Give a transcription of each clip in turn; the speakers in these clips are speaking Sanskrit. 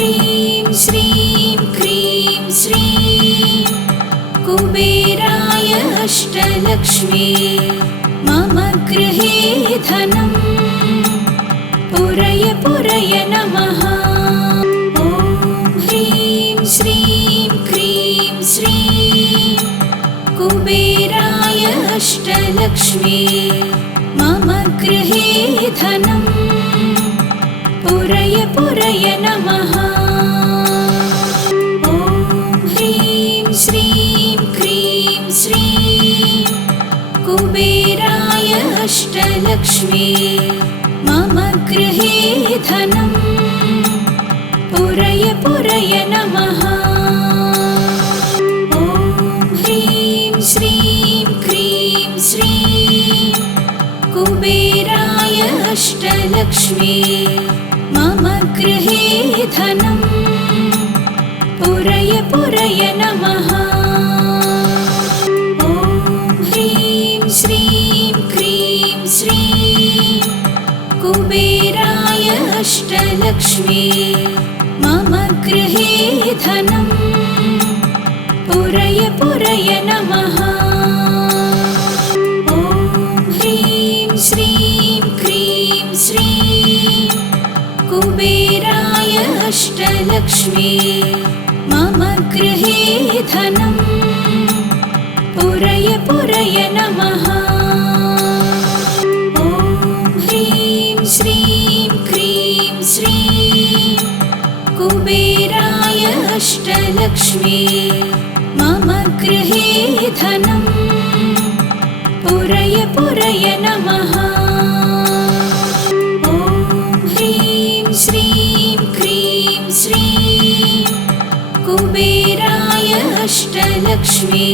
ह्रीं श्रीं क्रीं श्रीं कुबेराय अष्टलक्ष्मी मम गृहे धनं पुरय पुरय नमः। ॐ ह्रीं श्रीं क्रीं श्रीं कुबेराय अष्टलक्ष्मी मम गृहे धनं पुरय पुरय नमः। ॐ ह्रीं श्रीं क्रीं श्रीं कुबेराय अष्टलक्ष्मी मम गृहे धनं पुरय पुरय नमः। ॐ ह्रीं श्रीं क्रीं श्रीं कुबेराय अष्टलक्ष्मी मम गृहे धनं पुरय पुरय नमः। ॐ ह्रीं श्रीं क्रीं श्रीं कुबेराय अष्टलक्ष्मी मम गृहे धनं पुरय पुरय नमः। ॐ ह्रीं श्रीं क्रीं श्रीं कुबेराय अष्टलक्ष्मी मम गृहे धनं पुरय पुरय नमः। ॐ ह्रीं श्रीं क्रीं श्रीं कुबेराय अष्टलक्ष्मी मम गृहे धनं पुरय पुरय नमः। ॐ ह्रीं श्रीं क्रीं श्रीं कुबेराय अष्टलक्ष्मी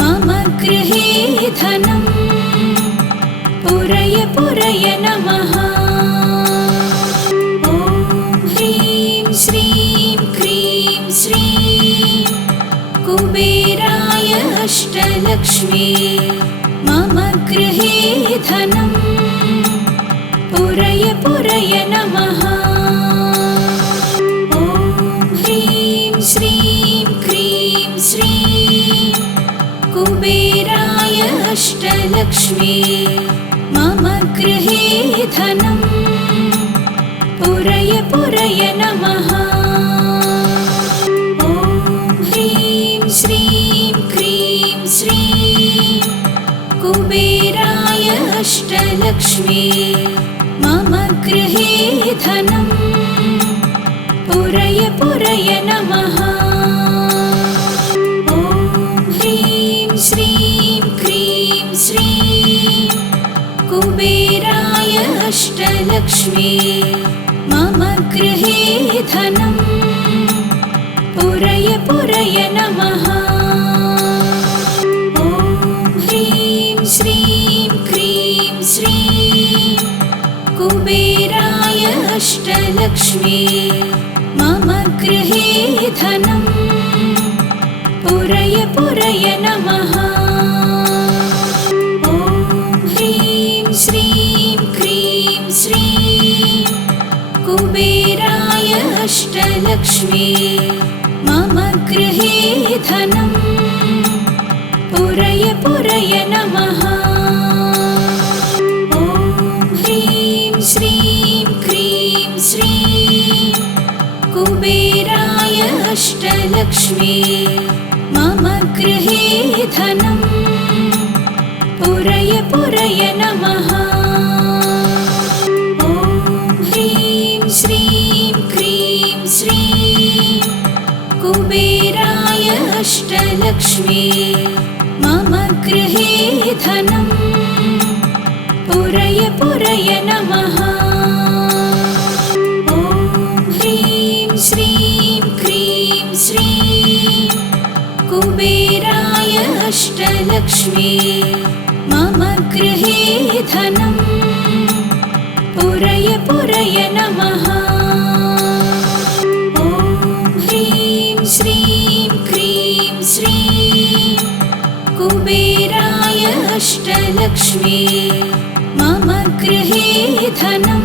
मम गृहे धनं पुरय पुरय नमः। ॐ ह्रीं श्रीं क्रीं श्रीं कुबेराय अष्टलक्ष्मी मम गृहे धनं पुरय पुरय नमः। ॐ ह्रीं श्रीं क्रीं श्रीं कुबेराय अष्टलक्ष्मी मम गृहे धनं पुरय पुरय नमः। ॐ ह्रीं श्रीं क्रीं श्रीं कुबेराय अष्टलक्ष्मी मम गृहे धनं पुरय पुरय नमः। ॐ ह्रीं श्रीं क्रीं श्रीं कुबेराय अष्टलक्ष्मी मम गृहे धनं पुरय पुरय नमः। ॐ ह्रीं श्रीं क्रीं श्रीं कुबेराय अष्टलक्ष्मी मम गृहे धनं पुरय पुरय नमः। ॐ ह्रीं श्रीं क्रीं श्रीं कुबेराय अष्टलक्ष्मी मम गृहे धनं पुरय पुरय नमः। ॐ ह्रीं श्रीं क्रीं श्रीं कुबेराय अष्टलक्ष्मी मम गृहे धनं पुरय पुरय नमः। ॐ ह्रीं श्रीं क्रीं श्रीं कुबेराय अष्टलक्ष्मी मम गृहे धनं पुरय पुरय नमः। ॐ ह्रीं श्रीं क्रीं श्रीं कुबेराय अष्टलक्ष्मी मम गृहे धनं पुरय पुरय नमः। ॐ ह्रीं श्रीं क्रीं श्रीं कुबेराय अष्टलक्ष्मी मम गृहे धनं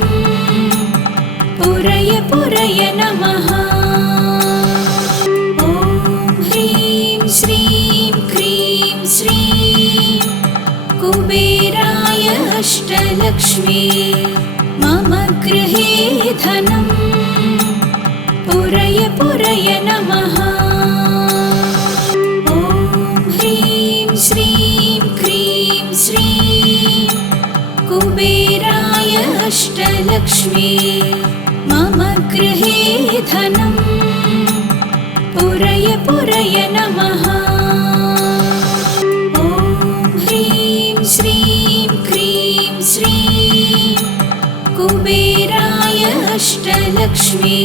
पुरय पुरय नमः। ॐ ह्रीं श्रीं क्रीं श्रीं कुबेराय अष्टलक्ष्मी मम गृहे धनम् पुरय पुरय नमः। ॐ ह्रीं श्रीं क्रीं श्रीं कुबेराय अष्टलक्ष्मी मम गृहे धनम् पुरय पुरय नमः। ॐ ह्रीं श्रीं क्रीं श्रीं कुबेराय अष्टलक्ष्मी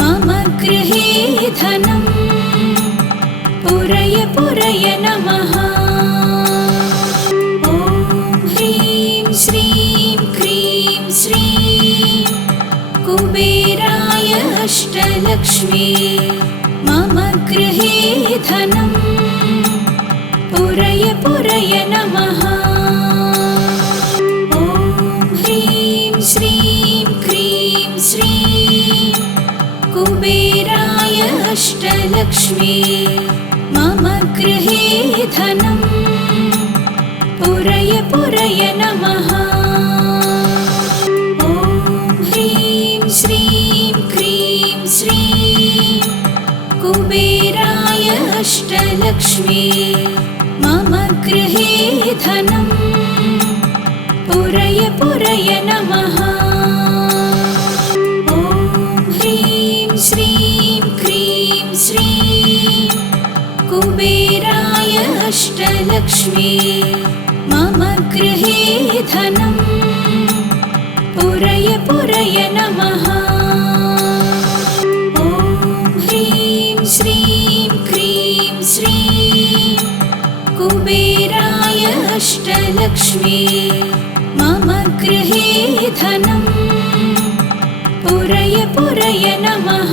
मम गृहे धनम् पुरय पुरय नमः। ॐ ह्रीं श्रीं क्रीं श्रीं कुबेराय अष्टलक्ष्मी मम गृहे धनम् पुरय पुरय नमः। ॐ ह्रीं श्रीं क्रीं श्रीं कुबेराय अष्टलक्ष्मी मम गृहे धनम् पुरय पुरय नमः। ॐ ह्रीं श्रीं क्रीं श्रीं कुबेराय अष्टलक्ष्मी मम गृहे धनम् पुरय पुरय नमः। ॐ ह्रीं श्रीं क्रीं श्रीं कुबेराय अष्टलक्ष्मी मम गृहे धनम् पुरय पुरय नमः। ॐ ह्रीं श्रीं क्रीं श्रीं कुबेराय अष्टलक्ष्मी मम गृहे धनम् पुरय पुरय नमः।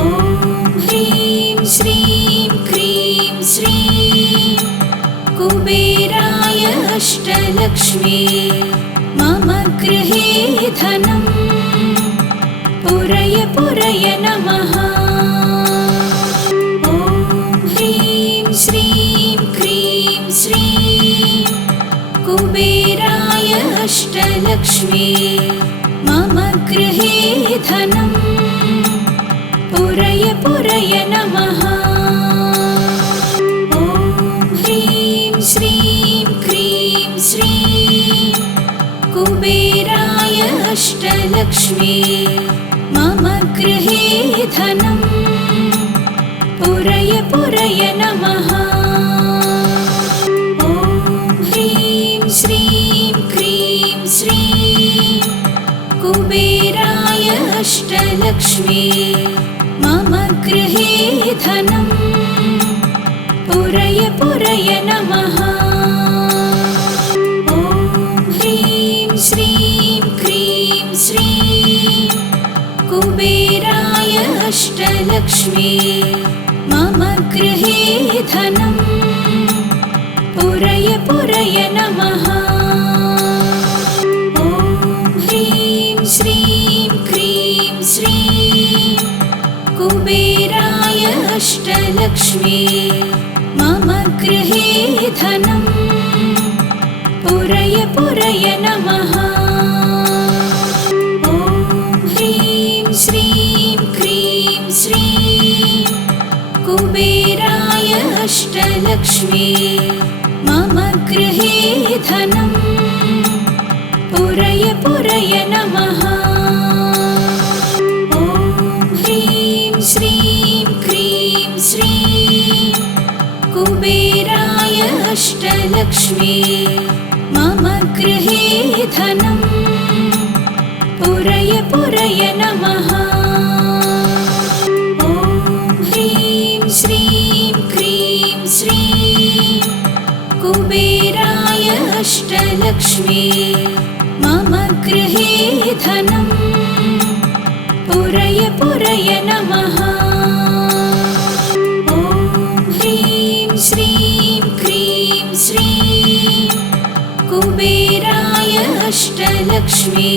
ॐ ह्रीं श्रीं क्रीं श्रीं कुबेराय अष्टलक्ष्मी मम गृहे धनम् पुरय पुरय नमः। ॐ ह्रीं श्रीं क्रीं श्रीं कुबेराय अष्टलक्ष्मी मम गृहे धनम् पुरय पुरय नमः। ॐ ह्रीं श्रीं क्रीं श्रीं कुबेराय अष्टलक्ष्मी मम गृहे धनम् पुरय पुरय नमः। ॐ ह्रीं श्रीं क्रीं श्रीं कुबेराय अष्टलक्ष्मी मम गृहे धनम् पुरय पुरय नमः। ॐ ह्रीं श्रीं क्रीं श्रीं कुबेराय अष्टलक्ष्मी मम गृहे धनम् पुरय पुरय नमः। ॐ ह्रीं श्रीं क्रीं श्रीं कुबेराय अष्टलक्ष्मी मम गृहे धनम् पुरय पुरय नमः। ॐ ह्रीं श्रीं क्रीं श्रीं कुबेराय अष्टलक्ष्मी मम गृहे धनम् पुरय पुरय नमः। ॐ ह्रीं श्रीं क्रीं श्रीं कुबेराय अष्टलक्ष्मी मम गृहे धनम् पुरय पुरय नमः। ॐ ह्रीं श्रीं क्रीं श्रीं कुबेराय अष्टलक्ष्मी मम गृहे धनम् पुरय पुरय नमः। ॐ ह्रीं श्रीं क्रीं श्रीं कुबेराय अष्टलक्ष्मी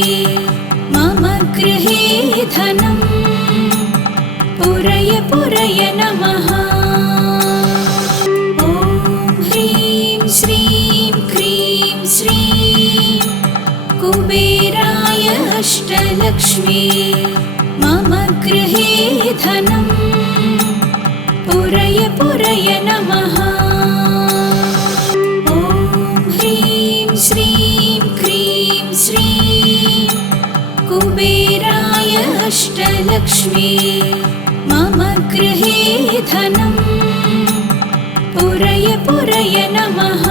मम गृहे धनं पुरय पुरय नमः। ॐ ह्रीं श्रीं क्रीं श्रीं कुबेराय अष्टलक्ष्मी मम गृहे धनं पुरय पुरय नमः। ॐ ह्रीं श्रीं क्रीं श्रीं कुबेराय अष्टलक्ष्मी मम गृहे धनं पुरय पुरय नमः।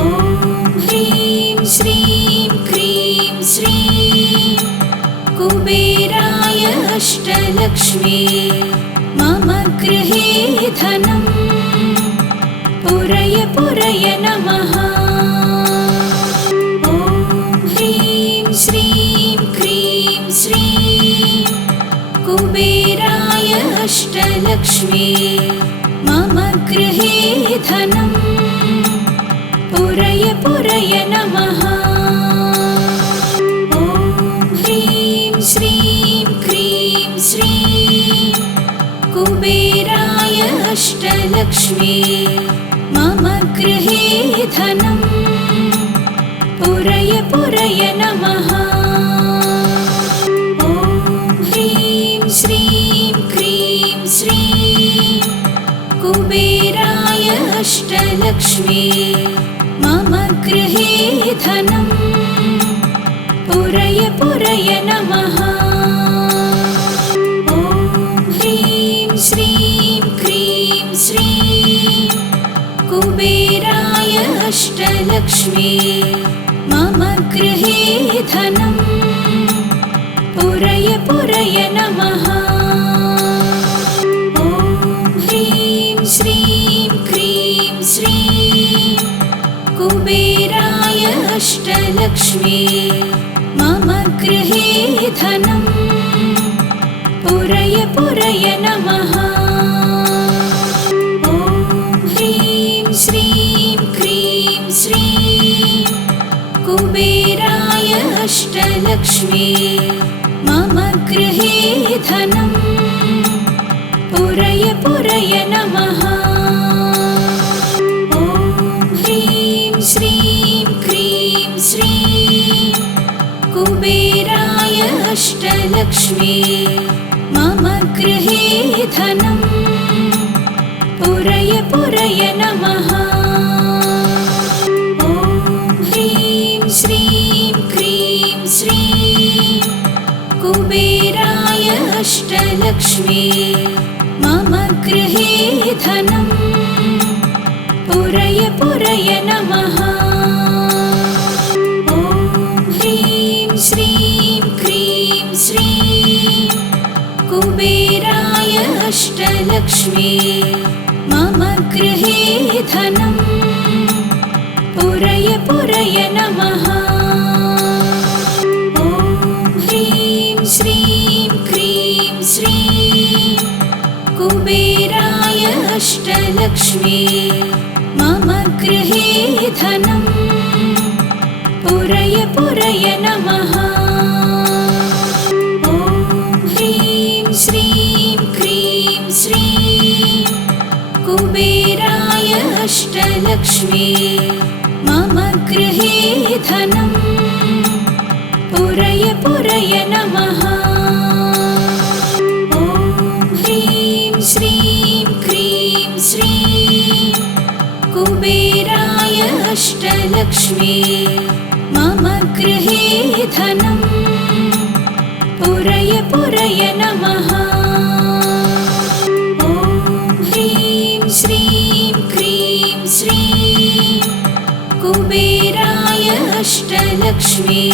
ॐ ह्रीं श्रीं क्रीं श्रीं कुबेराय अष्टलक्ष्मी मम गृहे धनं पुरय पुरय नमः। ॐ ह्रीं श्रीं क्रीं श्रीं कुबेराय अष्टलक्ष्मी मम गृहे धनं पुरय पुरय नमः। ॐ ह्रीं श्रीं क्रीं श्रीं कुबेराय अष्टलक्ष्मी मम गृहे धनं पुरय पुरय नमः। ॐ ह्रीं श्रीं क्रीं श्रीं कुबेराय अष्टलक्ष्मी मम गृहे धनं पुरय पुरय नमः। ॐ ह्रीं श्रीं क्रीं श्रीं कुबेराय अष्टलक्ष्मी मम गृहे धनं पुरय पुरय नमः। ॐ ह्रीं श्रीं क्रीं श्रीं कुबेराय अष्टलक्ष्मी मम गृहे धनं पुरय पुरय नमः। ॐ ह्रीं श्रीं क्रीं श्रीं कुबेराय अष्टलक्ष्मी मम गृहे धनं पुरय पुरय नमः। ॐ ह्रीं श्रीं क्रीं श्रीं कुबेराय अष्टलक्ष्मी मम गृहे धनं पुरय पुरय नमः। ॐ ह्रीं श्रीं क्रीं श्रीं कुबेराय अष्टलक्ष्मी मम गृहे धनं पुरय पुरय नमः। ॐ ह्रीं श्रीं क्रीं श्रीं कुबेराय अष्टलक्ष्मी मम गृहे धनं पुरय पुरय नमः। ॐ ह्रीं श्रीं क्रीं श्रीं कुबेराय अष्टलक्ष्मी मम गृहे धनं पुरय पुरय नमः। ॐ ह्रीं श्रीं क्रीं श्रीं कुबेराय अष्टलक्ष्मी मम गृहे धनं पुरय पुरय नमः। ॐ ह्रीं श्रीं क्रीं श्रीं कुबेराय अष्टलक्ष्मी मम गृहे धनं पुरय पुरय नमः। ॐ ह्रीं श्रीं क्रीं श्रीं कुबेराय अष्टलक्ष्मी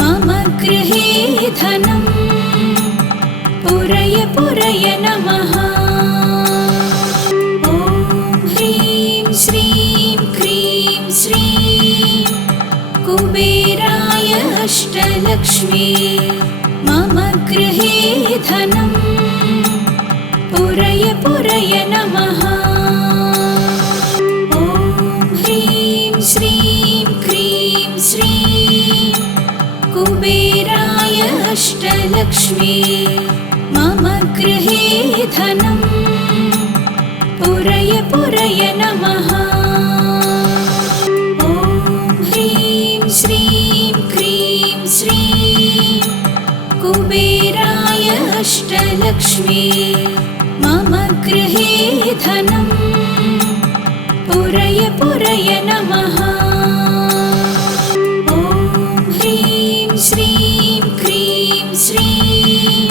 मम गृहे धनं पुरय पुरय नमः। ॐ ह्रीं श्रीं क्रीं श्रीं कुबेराय अष्टलक्ष्मी मम गृहे धनं पुरय पुरय नमः। ॐ ह्रीं श्रीं क्रीं श्रीं कुबेराय अष्टलक्ष्मी मम गृहे धनम् पुरय पुरय नमः। ॐ ह्रीं श्रीं क्रीं श्रीं कुबेराय अष्टलक्ष्मी मम गृहे धनम् पुरय पुरय नमः। ॐ ह्रीं श्रीं क्रीं श्रीं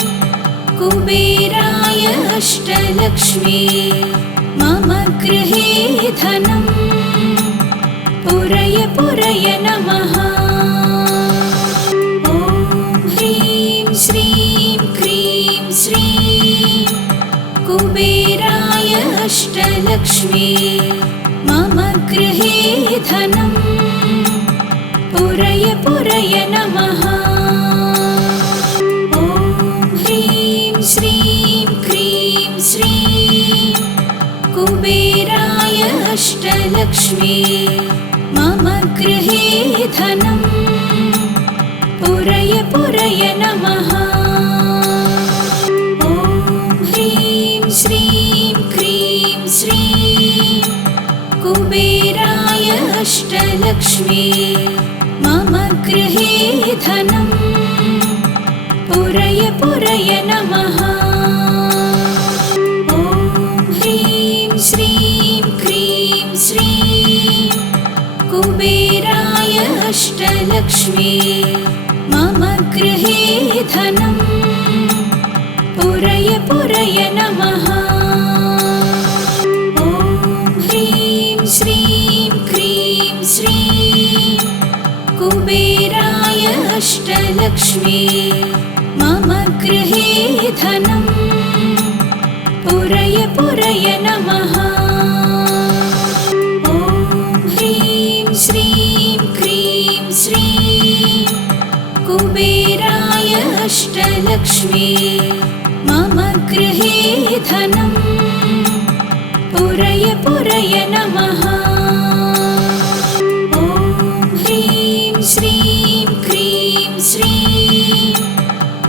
कुबेराय अष्टलक्ष्मी मम गृहे धनम् पुरय पुरय नमः। ॐ ह्रीं श्रीं क्रीं श्रीं कुबेराय अष्टलक्ष्मी मम गृहे धनम् पुरय पुरय नमः। ॐ ह्रीं श्रीं क्रीं श्रीं कुबेराय अष्टलक्ष्मी मम गृहे धनम् पुरय पुरय नमः। ॐ ह्रीं श्रीं क्रीं श्रीं कुबेराय अष्टलक्ष्मी मम गृहे धनम् पुरय पुरय नमः। ॐ ह्रीं श्रीं क्रीं श्रीं कुबेराय अष्टलक्ष्मी मम गृहे धनम् पुरय पुरय नमः। ॐ ह्रीं श्रीं क्रीं श्रीं कुबेराय अष्टलक्ष्मी मम गृहे धनम् पुरय पुरय नमः। ॐ ह्रीं श्रीं क्रीं श्रीं कुबेराय अष्टलक्ष्मी मम गृहे धनम् पुरय पुरय नमः। ॐ ह्रीं श्रीं क्रीं श्रीं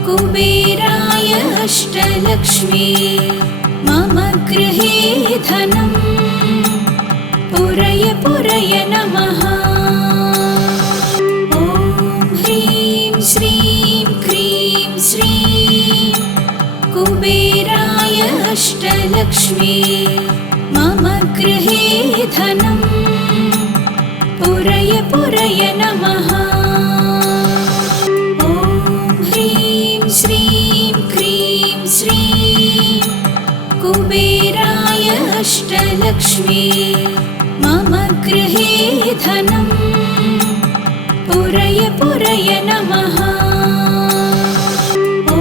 कुबेराय अष्टलक्ष्मी मम गृहे धनम् पुरय पुरय नमः। ॐ ह्रीं श्रीं क्रीं श्रीं कुबेराय अष्टलक्ष्मी मम गृहे धनम् पुरय पुरय नमः। ॐ ह्रीं श्रीं क्रीं श्रीं कुबेराय अष्टलक्ष्मी मम गृहे धनम् पुरय पुरय नमः। ॐ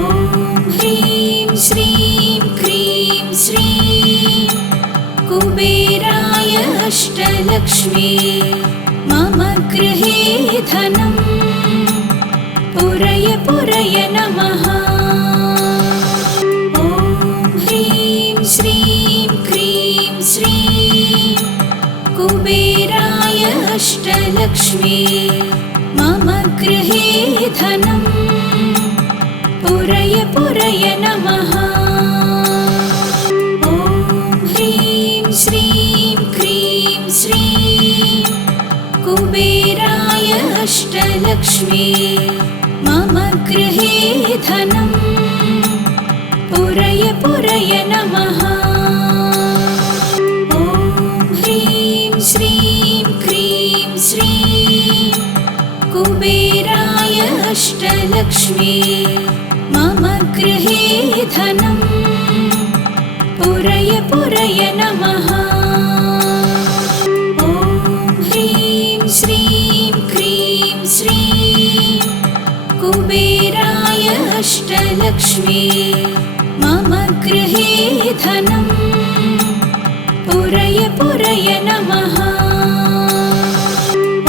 ह्रीं श्रीं क्रीं श्रीं कुबेराय अष्टलक्ष्मी मम गृहे धनम् पुरय पुरय नमः। ॐ ह्रीं श्रीं क्रीं श्रीं कुबेराय अष्टलक्ष्मी मम गृहे धनम् पुरय पुरय नमः। ॐ ह्रीं श्रीं क्रीं श्रीं कुबेराय अष्टलक्ष्मी मम गृहे धनम् पुरय पुरय नमः। ॐ ह्रीं श्रीं क्रीं श्रीं कुबेराय अष्टलक्ष्मी मम गृहे धनम् पुरय पुरय नमः। ॐ ह्रीं श्रीं क्रीं श्रीं कुबेराय अष्टलक्ष्मी मम गृहे धनम् पुरय पुरय नमः।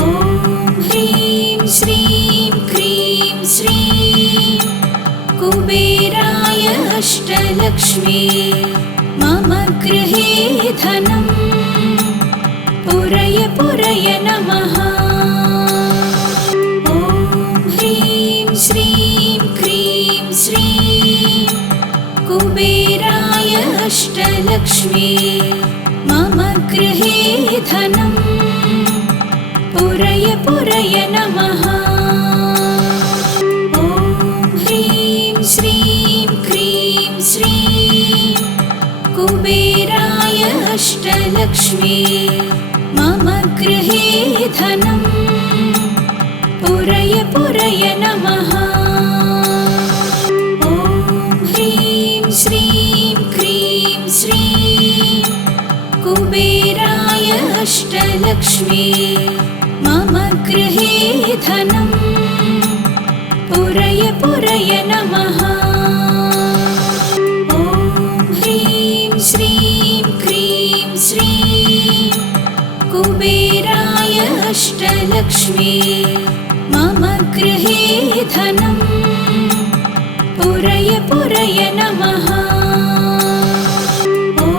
ॐ ह्रीं श्रीं क्रीं श्रीं कुबेराय अष्टलक्ष्मी मम गृहे धनम् पुरय पुरय नमः। ॐ ह्रीं श्रीं क्रीं श्रीं कुबेराय अष्टलक्ष्मी मम गृहे धनं पुरय पुरय नमः। ॐ ह्रीं श्रीं क्रीं श्रीं कुबेराय अष्टलक्ष्मी मम गृहे धनं पुरय पुरय नमः। ॐ ह्रीं श्रीं क्रीं श्रीं कुबेराय अष्टलक्ष्मी मम गृहे धनं पुरय पुरय नमः। ॐ ह्रीं श्रीं क्रीं श्रीं कुबेराय अष्टलक्ष्मी मम गृहे धनं पुरय पुरय नमः। ॐ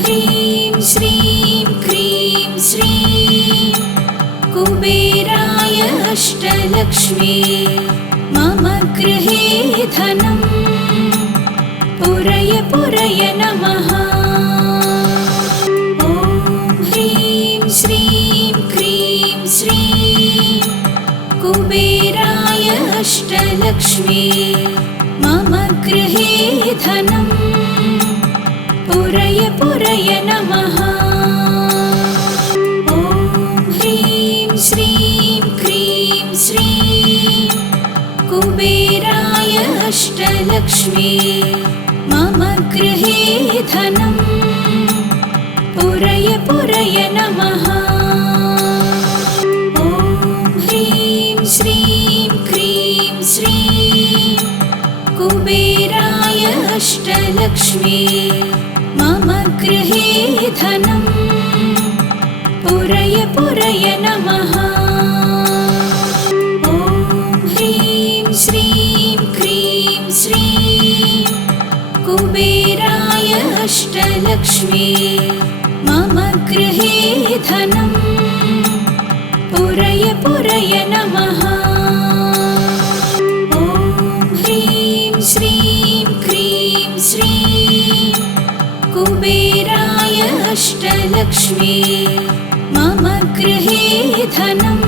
ह्रीं श्रीं क्रीं श्रीं कुबेराय अष्टलक्ष्मी मम गृहे धनं पुरय पुरय नमः। ॐ ह्रीं श्रीं क्रीं श्रीं कुबेराय अष्टलक्ष्मी मम गृहे धनं पुरय पुरय नमः। ॐ ह्रीं श्रीं क्रीं श्रीं कुबेराय अष्टलक्ष्मी मम गृहे धनं पुरय पुरय नमः। ॐ ह्रीं श्रीं क्रीं श्रीं कुबेराय अष्टलक्ष्मी मम गृहे धनं पुरय पुरय नमः। ॐ ह्रीं श्रीं क्रीं श्रीं कुबेराय अष्टलक्ष्मी मम गृहे धनं पुरय पुरय नमः। ॐ ह्रीं श्रीं क्रीं श्रीं कुबेराय अष्टलक्ष्मी मम गृहे धनं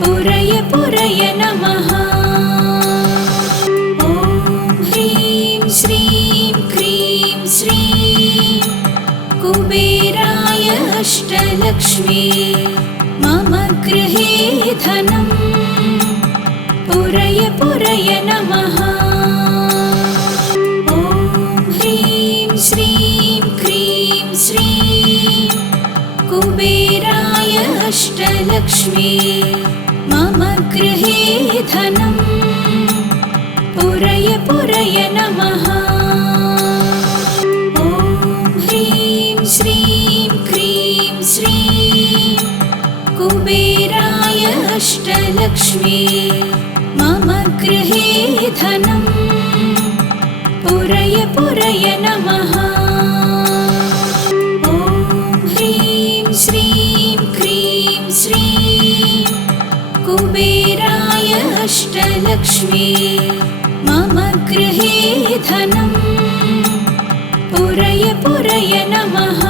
पुरय पुरय नमः। ॐ ह्रीं श्रीं क्रीं श्रीं कुबेराय अष्टलक्ष्मी मम गृहे धनं पुरय पुरय नमः। ॐ ह्रीं श्रीं क्रीं श्रीं कुबेराय अष्टलक्ष्मी मम गृहे धनं पुरय पुरय नमः। ॐ ह्रीं श्रीं क्रीं श्रीं कुबेराय अष्टलक्ष्मी मम गृहे धनं पुरय पुरय नमः। ॐ ह्रीं श्रीं क्रीं श्रीं कुबेराय अष्टलक्ष्मी मम गृहे धनं पुरय पुरय नमः।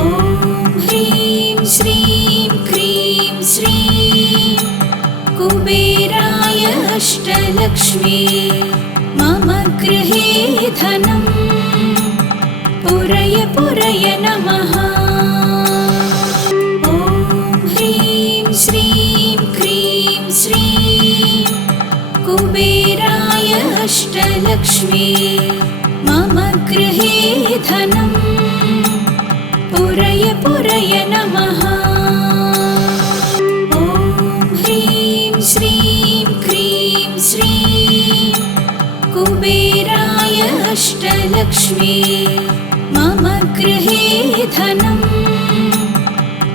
ॐ ह्रीं श्रीं क्रीं श्रीं कुबेराय अष्टलक्ष्मी मम गृहे धनं पुरय पुरय नमः। ॐ ह्रीं श्रीं क्रीं श्रीं कुबेराय अष्टलक्ष्मी मम गृहे धनं पुरय पुरय नमः। ॐ ह्रीं श्रीं क्रीं श्रीं कुबेराय अष्टलक्ष्मी मम गृहे धनं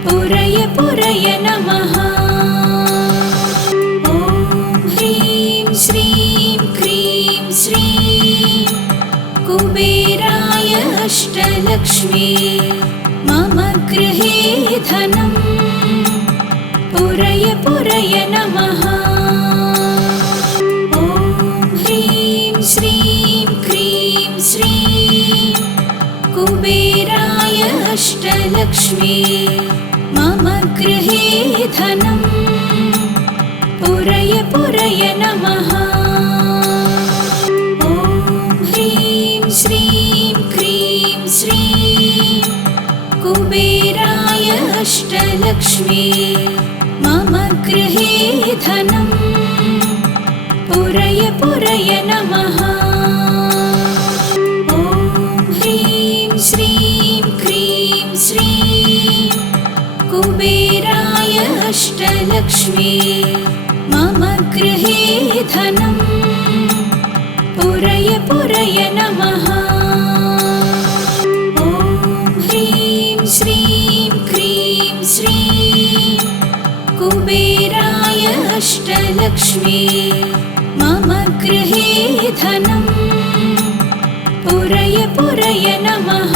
पुरय पुरय नमः। ॐ ह्रीं श्रीं क्रीं श्रीं कुबेराय अष्टलक्ष्मी मम गृहे धनं पुरय पुरय नमः। अष्टलक्ष्मी मम गृहे धनं पुरय पुरय नमः। ॐ ह्रीं श्रीं क्रीं श्रीं कुबेराय अष्टलक्ष्मी मम गृहे धनं पुरय पुरय नमः। ॐ ह्रीं श्रीं क्रीं श्रीं कुबेराय अष्टलक्ष्मी मम गृहे धनं पुरय पुरय नमः। ॐ ह्रीं श्रीं क्रीं श्रीं कुबेराय अष्टलक्ष्मी मम गृहे धनं पुरय पुरय नमः।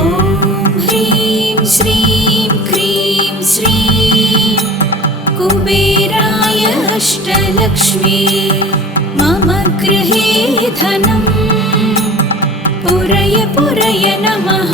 ॐ ह्रीं श्रीं क्रीं श्रीं कुबेराय अष्टलक्ष्मी मम गृहे धनं पुरय पुरय नमः।